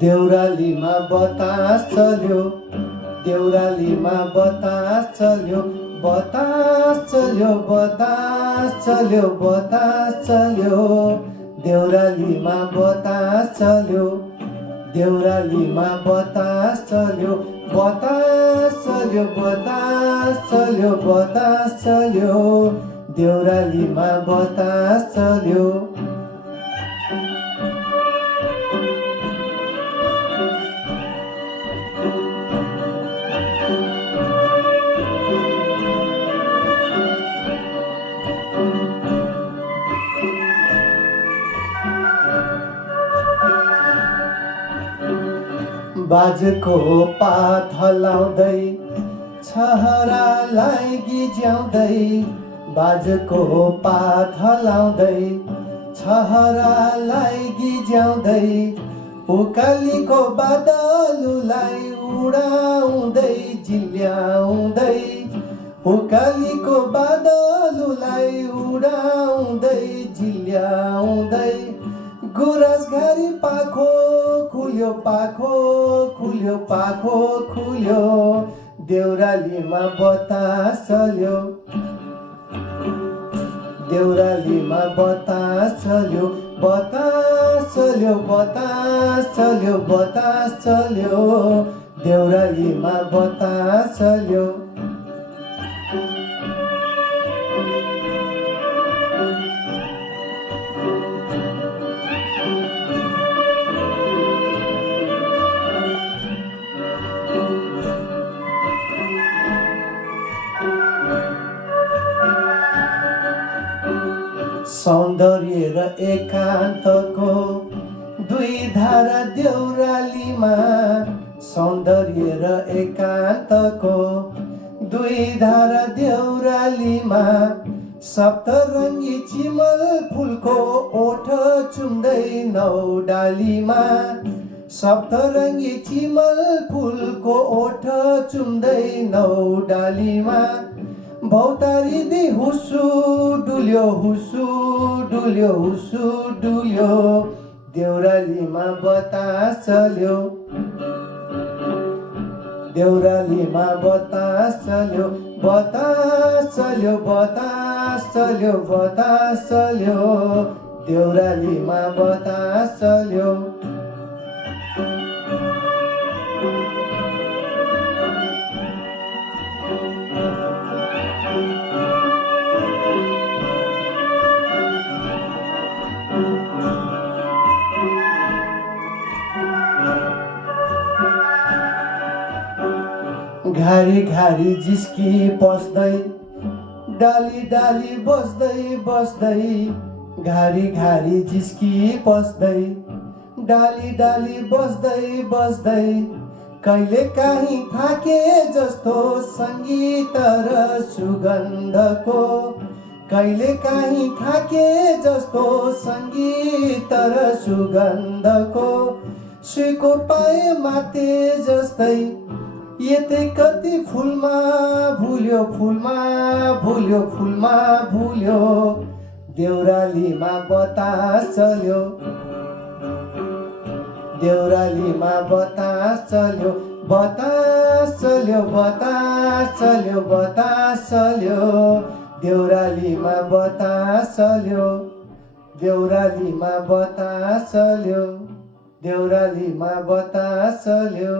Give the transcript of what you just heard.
देउरालीमा बतास चल्यो, देउरालीमा बतास चल्यो, बतास चल्यो, बतास चल्यो, बतास चल्यो। देउरालीमा बतास चल्यो, देउरालीमा बतास चल्यो, बतास चल्यो, बतास चल्यो, बतास चल्यो। देउरालीमा बतास चल्यो। बाजको पात हलाउँदै छहरालाई गिज्याउँदै, बाजको पात हलाउँदै छहरालाई गिज्याउँदै, उकालीको बादलुलाई उडाउँदै जिल्याउँदै, उकालीको बादलुलाई उडाउँदै जिल्याउँदै। गुराँस घरी पाखो खुल्यो, पाखो खुल्यो, पाखो खुल्यो। देउरालीमा बतास चल्यो, देउरालीमा बतास चल्यो, बतास चल्यो, बतास चल्यो, बतास चल्यो। देउरालीमा बतास चल्यो। सौन्दर्य र एकान्तको दुई धारा देउरालीमा, सौन्दर्य र एकान्तको दुई धारा देउरालीमा। सप्तरङ्गी चिमल फुलको ओठ चुम्दै नौ डालीमा, सप्तरङ्गी चिमल फुलको ओठ चुम्दै नौ डालीमा। भौतारी दे हुसु डुल्यो, हुसु डुल्यो, हुसु डुल्यो। देउरालीमा बतास चल्यो, देउरालीमा बतास चल्यो, बतास चल्यो, बतास चल्यो, बतास चल्यो। देउरालीमा बतास चल्यो। घारी घारी जिस्की पस्दै, डाली डाली बस्दै बस्दै, घारी घारी जिस्की पस्दै, डाली डाली बस्दै बस्दै। कहिले काहीँ थाके जस्तो सङ्गीत र सुगन्धको, कहिले काहीँ थाके जस्तो सङ्गीत र सुगन्धको। सुइको पाए माते जस्तै यतै कति फुलमा भुल्यो, फुलमा भुल्यो, फुलमा भुल्यो। देउरालीमा बतास चल्यो, देउरालीमा बतास चल्यो, बतास चल्यो, बतास चल्यो, बतास चल्यो। देउरालीमा बतास चल्यो, देउरालीमा बतास चल्यो, देउरालीमा बतास चल्यो।